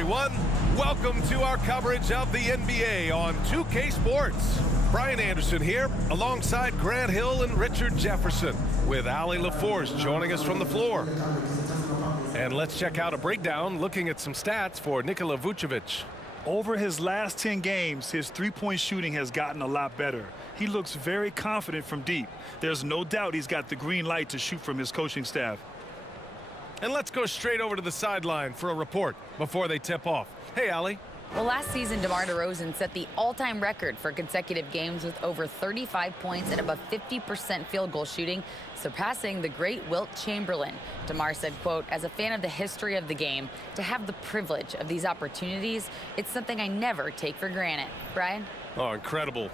everyone. Welcome to our coverage of the NBA on 2K Sports. Brian Anderson here, alongside Grant Hill and Richard Jefferson, with Allie LaForce joining us from the floor. And let's check out a breakdown looking at some stats for Nikola Vucevic. Over his last 10 games, his three-point shooting has gotten a lot better. He looks very confident from deep. There's no doubt he's got the green light to shoot from his coaching staff. And let's go straight over to the sideline for a report before they tip off. Hey, Allie. Well, last season, DeMar DeRozan set the all-time record for consecutive games with over 35 points and above 50% field goal shooting, surpassing the great Wilt Chamberlain. DeMar said, quote, "As a fan of the history of the game, to have the privilege of these opportunities, it's something I never take for granted." Brian? Oh, incredible.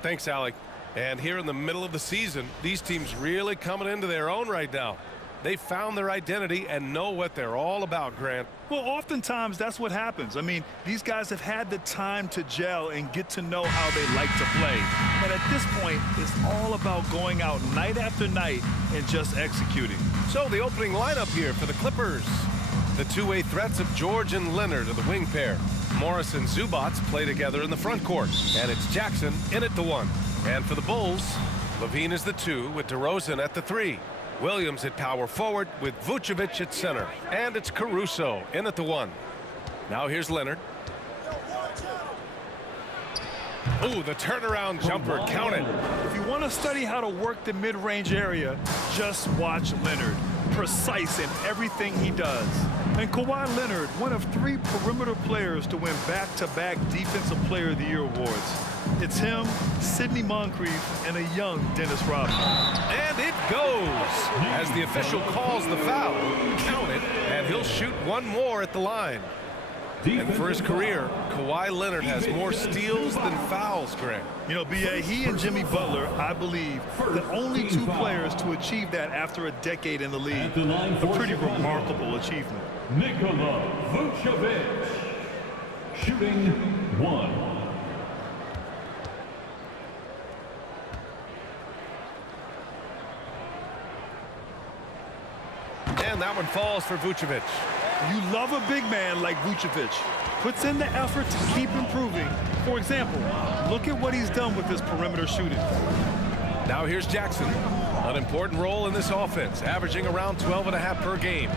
Thanks, Allie. And here in the middle of the season, these teams really coming into their own right now. They found their identity and know what they're all about, Grant. Well, oftentimes that's what happens. I mean, these guys have had the time to gel and get to know how they like to play. And at this point, it's all about going out night after night and just executing. So the opening lineup here for the Clippers. The two-way threats of George and Leonard are the wing pair. Morris and Zubac play together in the front court. And it's Jackson in at the 1. And for the Bulls, LaVine is the 2 with DeRozan at the 3. Williams at power forward with Vucevic at center. And it's Caruso in at the 1. Now here's Leonard. Oh, the turnaround jumper, count it. If you want to study how to work the mid-range area, just watch Leonard. Precise in everything he does. And Kawhi Leonard, one of 3 perimeter players to win back-to-back Defensive Player of the Year awards. It's him, Sidney Moncrief, and a young Dennis Rodman. And it goes as the official calls the foul. Count it, and he'll shoot one more at the line. And for his career, Kawhi Leonard has more steals than fouls, Grant. You know, B.A., he and Jimmy Butler, I believe, the only 2 players to achieve that after a decade in the league. A pretty remarkable achievement. Nikola Vucevic, shooting 1. And that one falls for Vucevic. You love a big man like Vucevic. Puts in the effort to keep improving. For example, look at what he's done with his perimeter shooting. Now here's Jackson. An important role in this offense, averaging around 12.5 per game.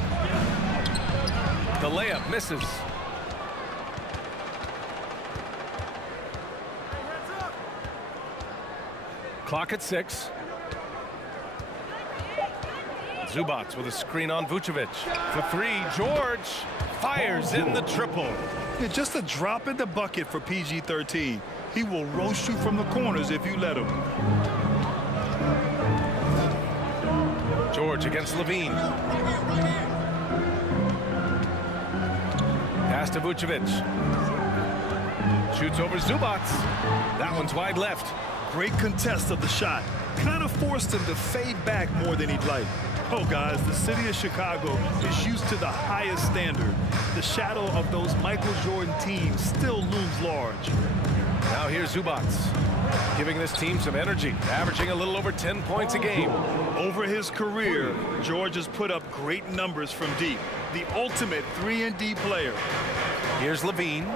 The layup misses. Clock at 6. Zubac with a screen on Vucevic. For 3, George fires in the triple. Yeah, just a drop in the bucket for PG-13. He will roast you from the corners if you let him. George against LaVine. Pass to Vucevic. Shoots over Zubac. That one's wide left. Great contest of the shot. Kind of forced him to fade back more than he'd like. Oh, guys, the city of Chicago is used to the highest standard. The shadow of those Michael Jordan teams still looms large. Now here's Zubac, giving this team some energy, averaging a little over 10 points a game. Over his career, George has put up great numbers from deep. The ultimate 3-and-D player. Here's LaVine.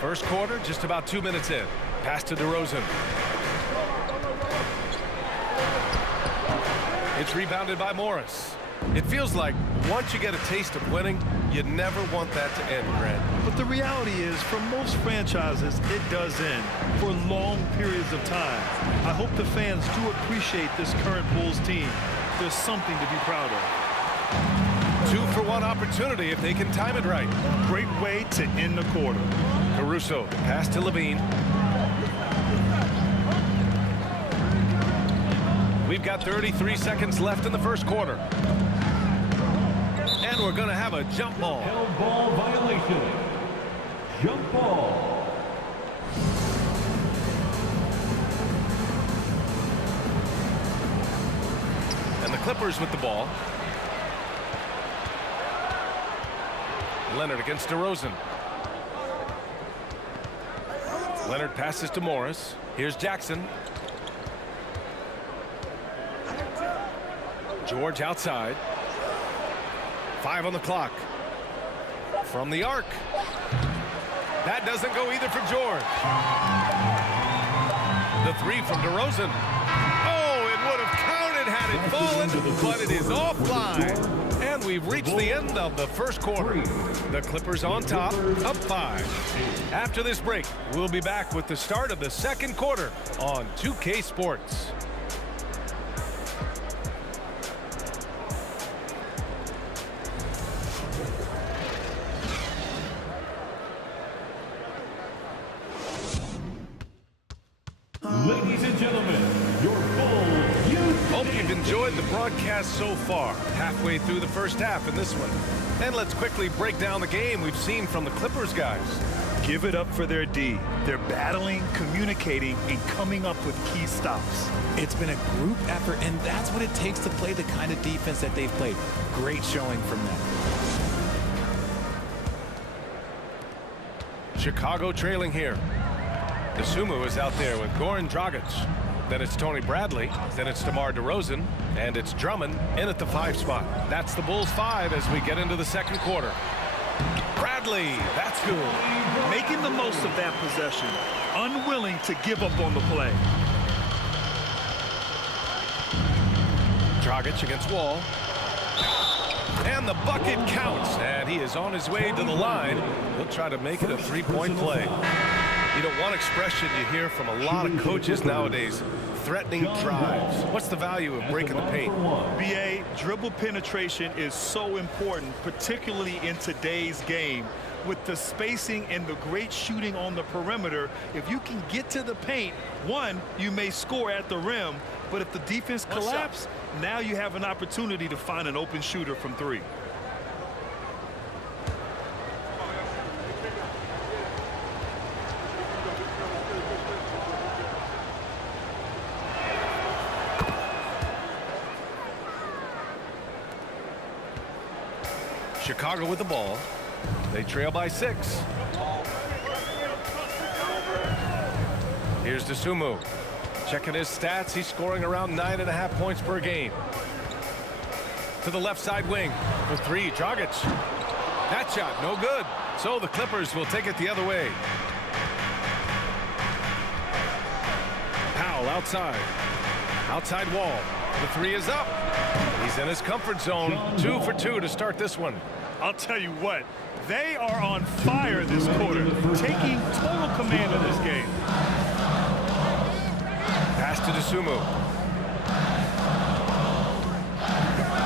First quarter, just about 2 minutes in. Pass to DeRozan. It's rebounded by Morris. It feels like once you get a taste of winning, you never want that to end, Grant. But the reality is, for most franchises, it does end for long periods of time. I hope the fans do appreciate this current Bulls team. There's something to be proud of. 2-for-1 opportunity if they can time it right. Great way to end the quarter. Caruso, pass to LaVine. We've got 33 seconds left in the first quarter. And we're going to have a jump ball. Held ball violation. Jump ball. And the Clippers with the ball. Leonard against DeRozan. Leonard passes to Morris. Here's Jackson. George outside. 5 on the clock. From the arc. That doesn't go either for George. The 3 from DeRozan. Oh, it would have counted had it fallen, but it is offline. And we've reached the end of the first quarter. The Clippers on top, up 5. After this break, we'll be back with the start of the second quarter on 2K Sports. Ladies and gentlemen, your Bulls youth. Hope you've enjoyed the broadcast so far. Halfway through the first half in this one. And let's quickly break down the game we've seen from the Clippers guys. Give it up for their D. They're battling, communicating, and coming up with key stops. It's been a group effort, and that's what it takes to play the kind of defense that they've played. Great showing from them. Chicago trailing here. Dosunmu is out there with Goran Dragic. Then it's Tony Bradley. Then it's DeMar DeRozan. And it's Drummond in at the 5 spot. That's the Bulls 5 as we get into the second quarter. Bradley, that's good. Making the most of that possession. Unwilling to give up on the play. Dragic against Wall. And the bucket counts. And he is on his way to the line. He'll try to make it a 3-point play. You know, one expression you hear from a lot of coaches nowadays, threatening drives. What's the value of breaking the paint? BA, dribble penetration is so important, particularly in today's game. With the spacing and the great shooting on the perimeter, if you can get to the paint, one, you may score at the rim, but if the defense collapses, now you have an opportunity to find an open shooter from 3. Chicago with the ball. They trail by 6. Here's Dosunmu. Checking his stats. He's scoring around 9.5 points per game. To the left side wing for 3. Dragic. That shot, no good. So the Clippers will take it the other way. Powell outside. Outside Wall. The 3 is up. He's in his comfort zone. 2 for 2 to start this one. I'll tell you what, they are on fire this quarter, taking total command of this game. Pass to Dosunmu.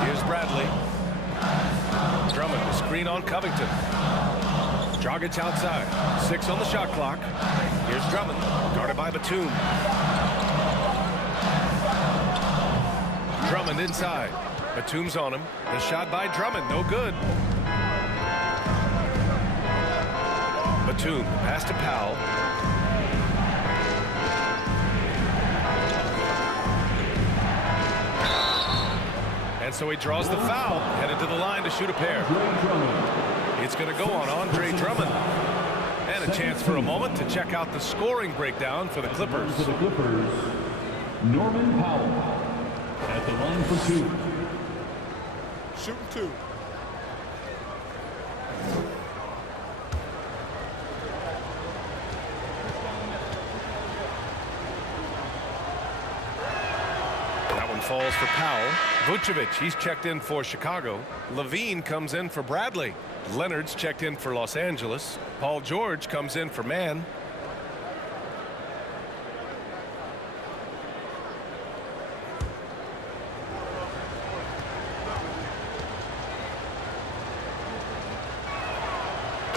Here's Bradley. Drummond, the screen on Covington. Dragic outside. 6 on the shot clock. Here's Drummond, guarded by Batum. Drummond inside. Batum's on him. The shot by Drummond, no good. Batum, pass to Powell. And so he draws the foul, headed to the line to shoot a pair. It's going to go on Andre Drummond. And a chance for a moment to check out the scoring breakdown for the Clippers. For the Clippers, Norman Powell at the line for 2. Shooting 2. That one falls for Powell. Vucevic, he's checked in for Chicago. Levine comes in for Bradley. Leonard's checked in for Los Angeles. Paul George comes in for Man.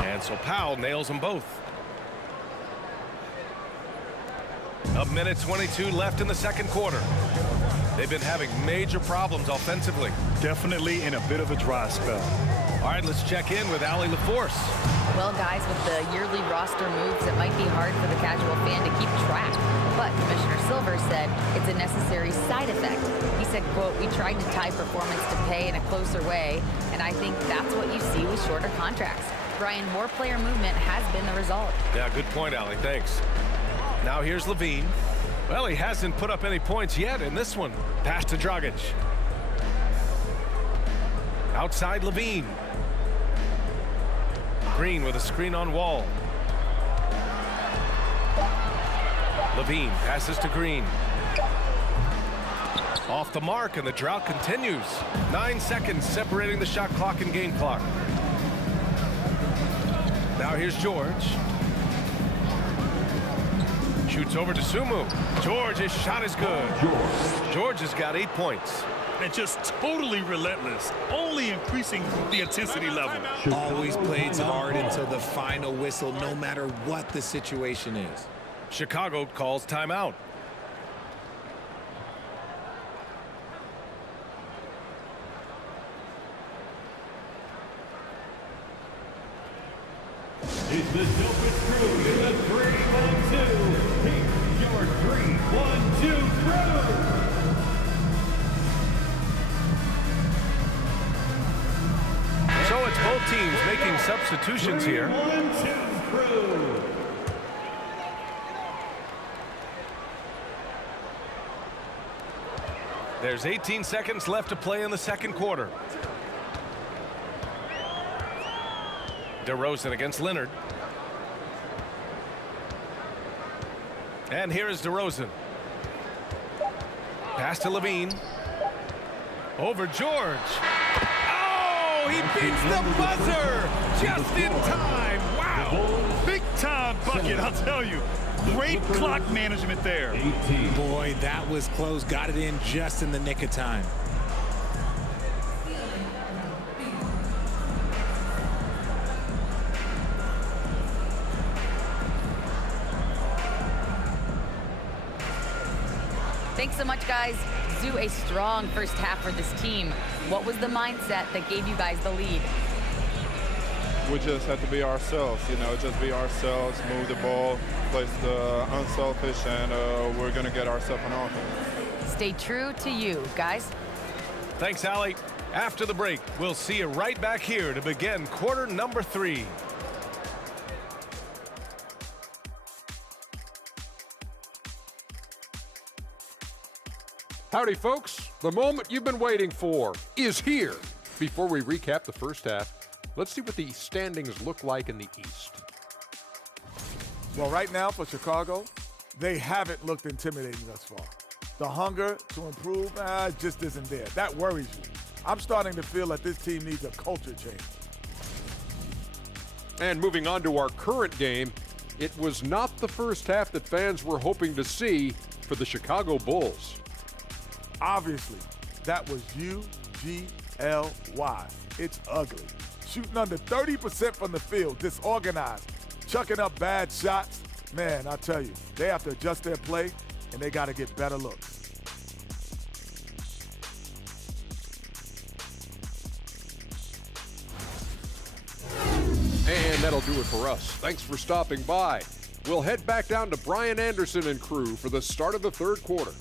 And so Powell nails them both. A minute 22 left in the second quarter. They've been having major problems offensively. Definitely in a bit of a dry spell. All right, let's check in with Allie LaForce. Well, guys, with the yearly roster moves, it might be hard for the casual fan to keep track. But Commissioner Silver said it's a necessary side effect. He said, quote, "We tried to tie performance to pay in a closer way, and I think that's what you see with shorter contracts." Brian, more player movement has been the result. Yeah, good point, Allie. Thanks. Now here's Levine. Well, he hasn't put up any points yet in this one. Pass to Dragic. Outside Levine. Green with a screen on Wall. Levine passes to Green. Off the mark, and the drought continues. 9 seconds separating the shot clock and game clock. Now here's George. Shoots over to Sumu. George, his shot is good. George has got 8 points. And just totally relentless, only increasing the intensity level. Always plays hard until the final whistle, no matter what the situation is. Chicago calls timeout. It's the dopest crew in the 3-1-2. Here's your 3-1-2 crew. So it's both teams making substitutions here. 3-1-2 crew. There's 18 seconds left to play in the second quarter. DeRozan against Leonard. And here is DeRozan. Pass to Levine. Over George. Oh, he beats the buzzer just in time. Wow. Big time bucket, I'll tell you. Great clock management there. 18. Boy, that was close. Got it in just in the nick of time. Thanks so much, guys. Zoo, a strong first half for this team. What was the mindset that gave you guys the lead? We just have to be ourselves, just be ourselves, move the ball, play unselfish, and we're going to get ourselves an offense. Stay true to you, guys. Thanks, Allie. After the break, we'll see you right back here to begin quarter number 3. Howdy, folks. The moment you've been waiting for is here. Before we recap the first half, let's see what the standings look like in the East. Well, right now for Chicago, they haven't looked intimidating thus far. The hunger to improve just isn't there. That worries you. I'm starting to feel that this team needs a culture change. And moving on to our current game, it was not the first half that fans were hoping to see for the Chicago Bulls. Obviously, that was UGLY. It's ugly. Shooting under 30% from the field, disorganized, chucking up bad shots. Man, I tell you, they have to adjust their play, and they got to get better looks. And that'll do it for us. Thanks for stopping by. We'll head back down to Brian Anderson and crew for the start of the third quarter.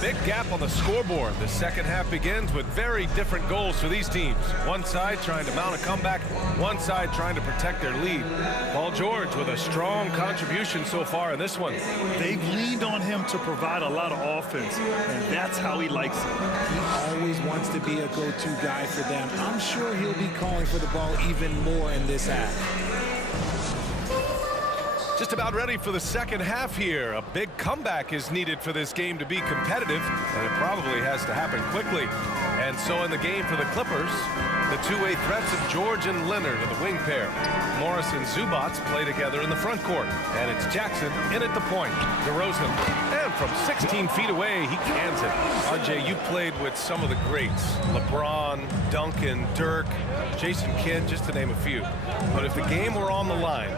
Big gap on the scoreboard. The second half begins with very different goals for these teams. One side trying to mount a comeback, one side trying to protect their lead. Paul George with a strong contribution so far in this one. They've leaned on him to provide a lot of offense, and that's how he likes it. He always wants to be a go-to guy for them. I'm sure he'll be calling for the ball even more in this half. Just about ready for the second half here. A big comeback is needed for this game to be competitive, and it probably has to happen quickly. And so in the game for the Clippers, the two-way threats of George and Leonard are the wing pair. Morris and Zubac play together in the front court. And it's Jackson in at the point. DeRozan, and from 16 feet away, he cans it. RJ, you played with some of the greats. LeBron, Duncan, Dirk, Jason Kidd, just to name a few. But if the game were on the line,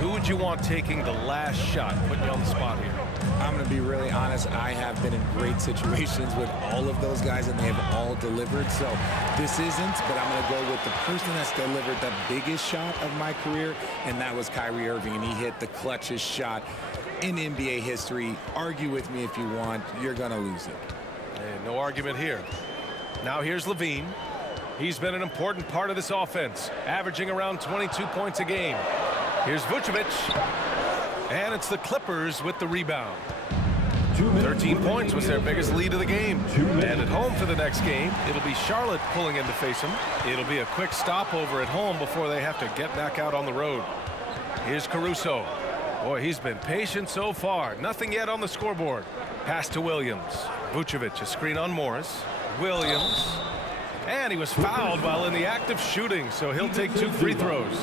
who would you want taking the last shot? Putting you on the spot here. I'm going to be really honest. I have been in great situations with all of those guys, and they have all delivered. So this isn't, but I'm going to go with the person that's delivered the biggest shot of my career, and that was Kyrie Irving, and he hit the clutchest shot in NBA history. Argue with me if you want. You're going to lose it. Hey, no argument here. Now here's Levine. He's been an important part of this offense, averaging around 22 points a game. Here's Vucevic. And it's the Clippers with the rebound. 13 points was their biggest lead of the game. And at home for the next game, it'll be Charlotte pulling in to face them. It'll be a quick stopover at home before they have to get back out on the road. Here's Caruso. Boy, he's been patient so far. Nothing yet on the scoreboard. Pass to Williams. Vucevic, a screen on Morris. Williams. And he was fouled while in the act of shooting, so he'll take 2 free throws.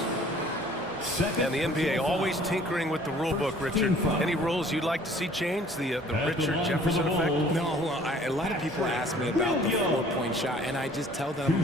And the NBA always tinkering with the rule book, Richard. Any rules you'd like to see changed? The Richard Jefferson effect? No, well, a lot of people ask me about the 4-point shot, and I just tell them,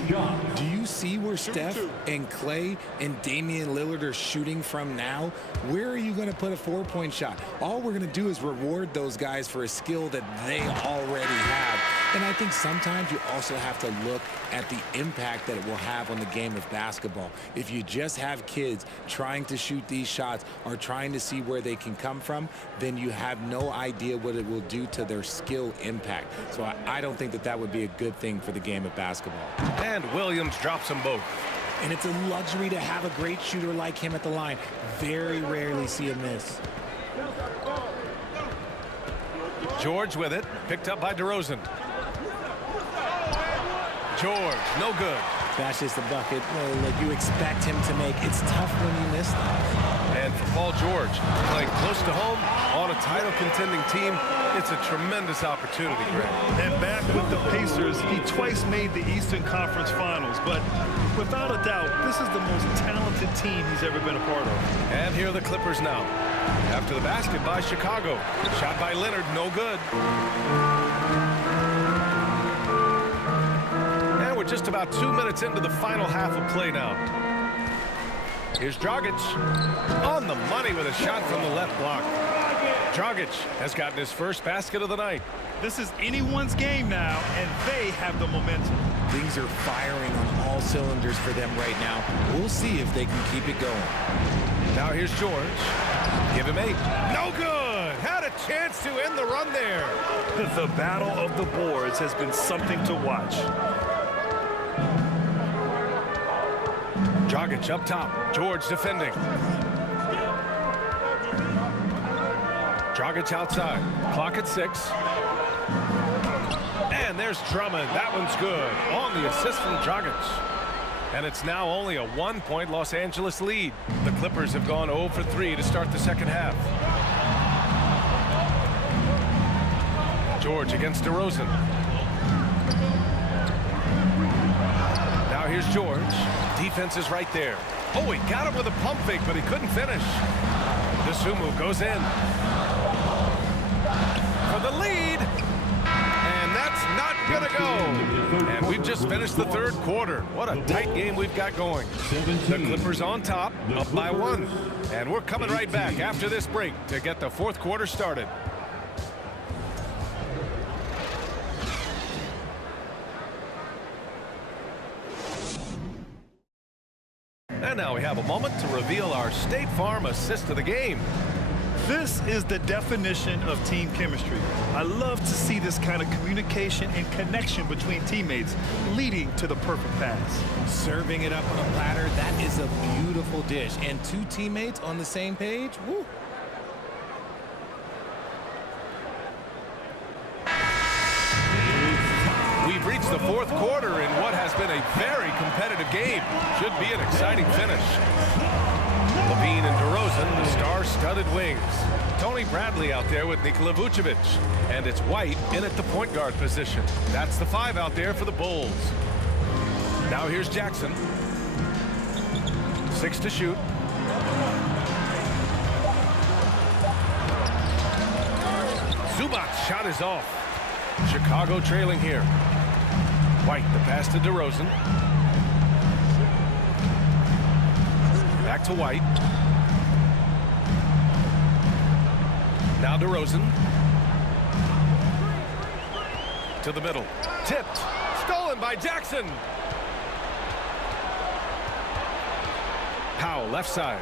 do you see where Steph and Clay and Damian Lillard are shooting from now? Where are you going to put a 4-point shot? All we're going to do is reward those guys for a skill that they already have. And I think sometimes you also have to look at the impact that it will have on the game of basketball. If you just have kids trying to shoot these shots or trying to see where they can come from, then you have no idea what it will do to their skill impact. So I don't think that that would be a good thing for the game of basketball. And Williams drops them both. And it's a luxury to have a great shooter like him at the line. Very rarely see a miss. George with it, picked up by DeRozan. George, no good. That's just the bucket like you expect him to make. It's tough when you miss that. And for Paul George, playing close to home on a title contending team, it's a tremendous opportunity, Greg. And back with the Pacers, he twice made the Eastern Conference Finals, but without a doubt, this is the most talented team he's ever been a part of. And here are the Clippers now. After the basket by Chicago. Shot by Leonard, no good. And we're just about 2 minutes into the final half of play now. Here's Dragic on the money with a shot from the left block. Dragic has gotten his first basket of the night. This is anyone's game now, and they have the momentum. Things are firing on all cylinders for them right now. We'll see if they can keep it going. Now here's George. Give him 8. No good. Had a chance to end the run there. The battle of the boards has been something to watch. Dragic up top. George defending. Dragic outside. Clock at 6. And there's Drummond. That one's good. On the assist from Dragic. And it's now only a 1-point Los Angeles lead. The Clippers have gone 0 for 3 to start the second half. George against DeRozan. Now here's George. Defense is right there. Oh, he got him with a pump fake, but he couldn't finish. Dosunmu goes in. For the lead. And that's not going to go. And we've just finished the third quarter. What a tight game we've got going. The Clippers on top, up by 1. And we're coming right back after this break to get the fourth quarter started. And now we have a moment to reveal our State Farm assist of the game. This is the definition of team chemistry. I love to see this kind of communication and connection between teammates leading to the perfect pass. Serving it up on a platter, that is a beautiful dish. And 2 teammates on the same page, woo. We've reached the fourth quarter in what has been a very competitive game. Should be an exciting finish. Levine and DeRozan, the star-studded wings. Tony Bradley out there with Nikola Vucevic. And it's White in at the point guard position. That's the 5 out there for the Bulls. Now here's Jackson. 6 to shoot. Zubac's shot is off. Chicago trailing here. White, the pass to DeRozan. Back to White. Now DeRozan. To the middle. Tipped. Stolen by Jackson. Powell, left side.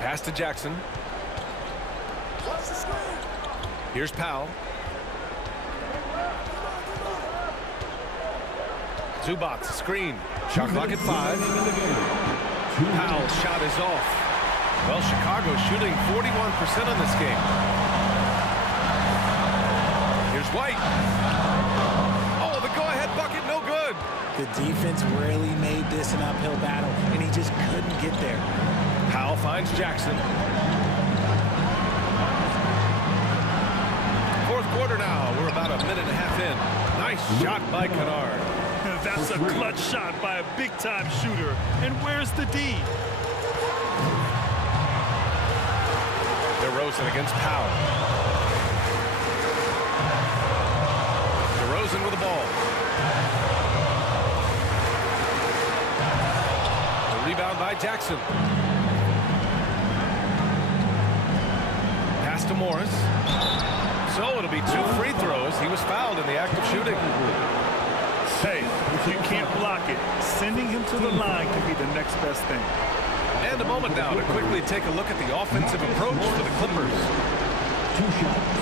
Pass to Jackson. Here's Powell. Zubac screen. Shot clock at 5. Powell's shot is off. Well, Chicago's shooting 41% on this game. Here's White. Oh, the go-ahead bucket, no good. The defense really made this an uphill battle, and he just couldn't get there. Powell finds Jackson. Fourth quarter now. We're about a minute and a half in. Nice shot by Kennard. That's a clutch shot by a big-time shooter. And where's the D? DeRozan against Powell. DeRozan with the ball. The rebound by Jackson. Pass to Morris. So it'll be 2 free throws. He was fouled in the act of shooting. Hey, if you can't block it, sending him to the line can be the next best thing. And a moment now to quickly take a look at the offensive approach for the Clippers. 2 shots.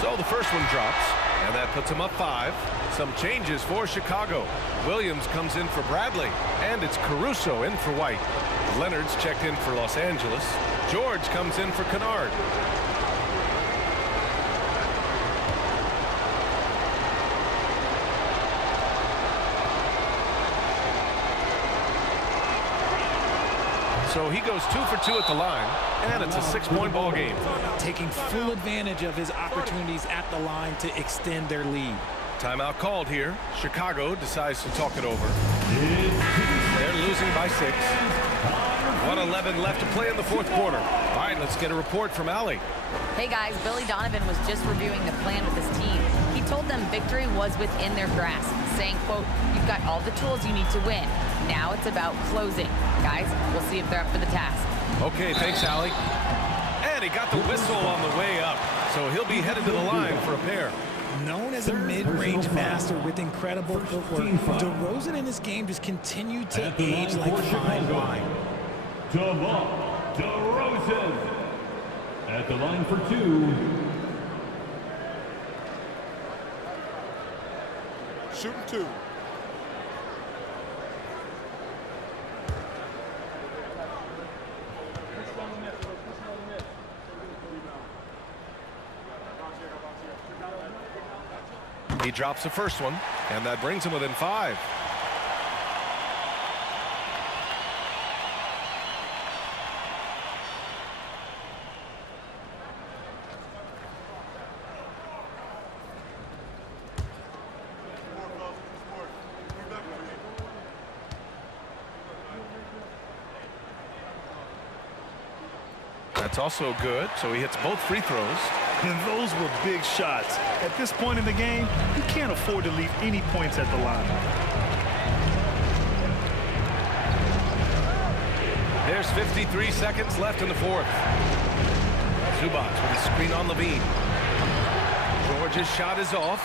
So the first one drops, and that puts him up 5. Some changes for Chicago. Williams comes in for Bradley, and it's Caruso in for White. Leonard's checked in for Los Angeles. George comes in for Kennard. So he goes 2 for 2 at the line, and it's a 6-point ball game. Taking full advantage of his opportunities at the line to extend their lead. Timeout called here. Chicago decides to talk it over. They're losing by 6. 1:11 left to play in the fourth quarter. All right, let's get a report from Allie. Hey guys, Billy Donovan was just reviewing the plan with his team. He told them victory was within their grasp, saying, quote, "You've got all the tools you need to win. Now it's about closing. Guys, we'll see if they're up for the task." Okay, thanks, Allie. And he got the whistle on the way up, so he'll be headed to the line for a pair. Known as a mid-range master with incredible footwork, DeRozan in this game just continued to age like fine wine. DeMar DeRozan at the line for 2. Shooting 2. He drops the first one, and that brings him within 5. That's also good, so he hits both free throws. And those were big shots. At this point in the game, you can't afford to leave any points at the line. There's 53 seconds left in the fourth. Zubac with a screen on Levine. George's shot is off.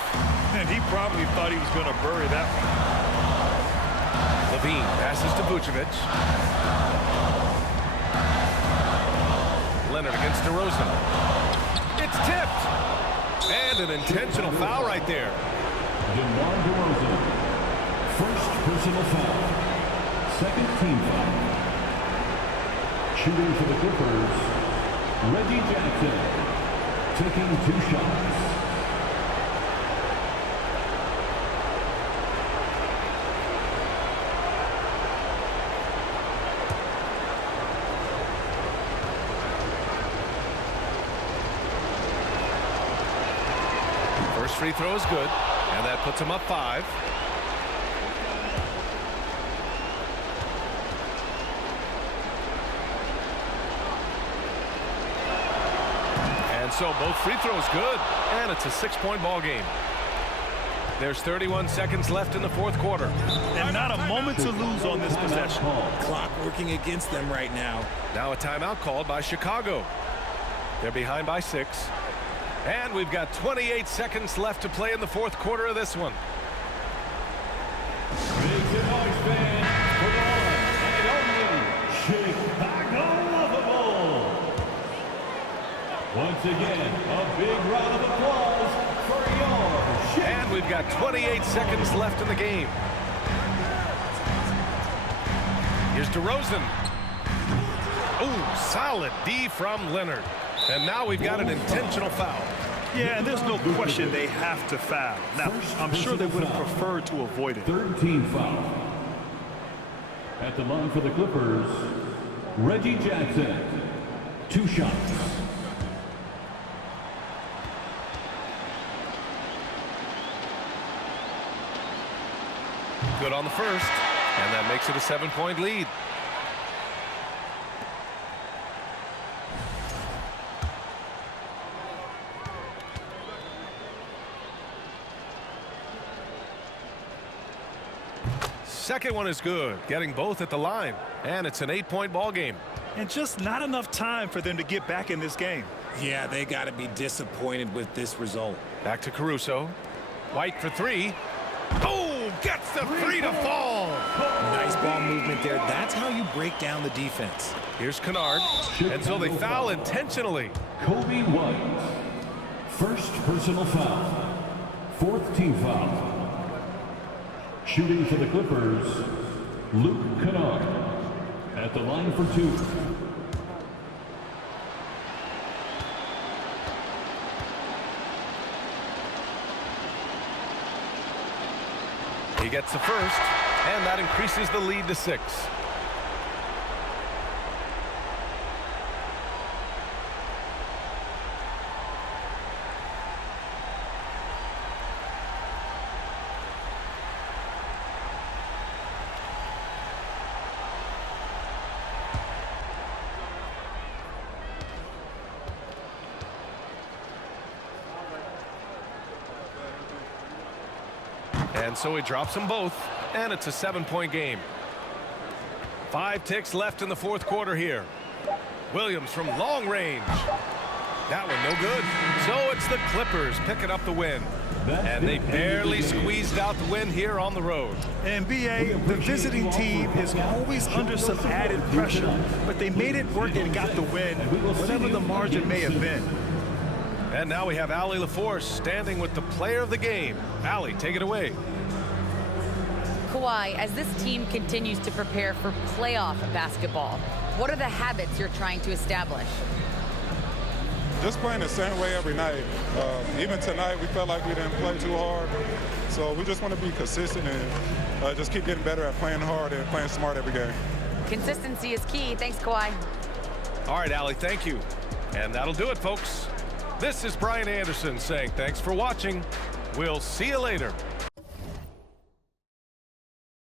And he probably thought he was going to bury that one. Levine passes to Vucevic. Leonard against DeRozan. It's tipped. And an intentional foul right there. DeMar DeRozan. First personal foul. Second team foul. Shooting for the Clippers, Reggie Jackson. Taking 2 shots. First free throw is good, and that puts him up 5. And so both free throws good, and it's a 6-point ball game. There's 31 seconds left in the fourth quarter. And not a moment to lose on this possession. Clock working against them right now. Now a timeout called by Chicago. They're behind by 6. And we've got 28 seconds left to play in the fourth quarter of this one. Make some noise, fans, for the one and only Chicago Lovable. Once again, a big round of applause for your Chicago. And we've got 28 seconds left in the game. Here's DeRozan. Ooh, solid D from Leonard. And now we've got an intentional foul. Yeah, and there's no question they have to foul. Now, I'm sure they would have preferred to avoid it. Third team foul. At the line for the Clippers, Reggie Jackson. 2 shots. Good on the first, and that makes it a 7-point lead. Second one is good, getting both at the line, and it's an 8-point ball game. And just not enough time for them to get back in this game. Yeah, they got to be disappointed with this result. Back to Caruso. White for 3. Oh, gets the 3 to fall. Nice ball movement there. That's how you break down the defense. Here's Kennard, and so they foul intentionally. Kobe White. First personal foul. Fourth team foul. Shooting for the Clippers, Luke Kennard. At the line for 2. He gets the first, and that increases the lead to 6. And so he drops them both, and it's a 7-point game. 5 ticks left in the fourth quarter here. Williams from long range. That one no good. So it's the Clippers picking up the win. And they barely squeezed out the win here on the road. And BA, the visiting team is always under some added pressure, but they made it work and got the win, whatever the margin may have been. And now we have Allie LaForce standing with the player of the game. Allie, take it away. Kawhi, as this team continues to prepare for playoff basketball, what are the habits you're trying to establish? Just playing the same way every night. Even tonight, we felt like we didn't play too hard. So we just want to be consistent and just keep getting better at playing hard and playing smart every game. Consistency is key. Thanks, Kawhi. All right, Allie, thank you. And that'll do it, folks. This is Brian Anderson saying thanks for watching. We'll see you later.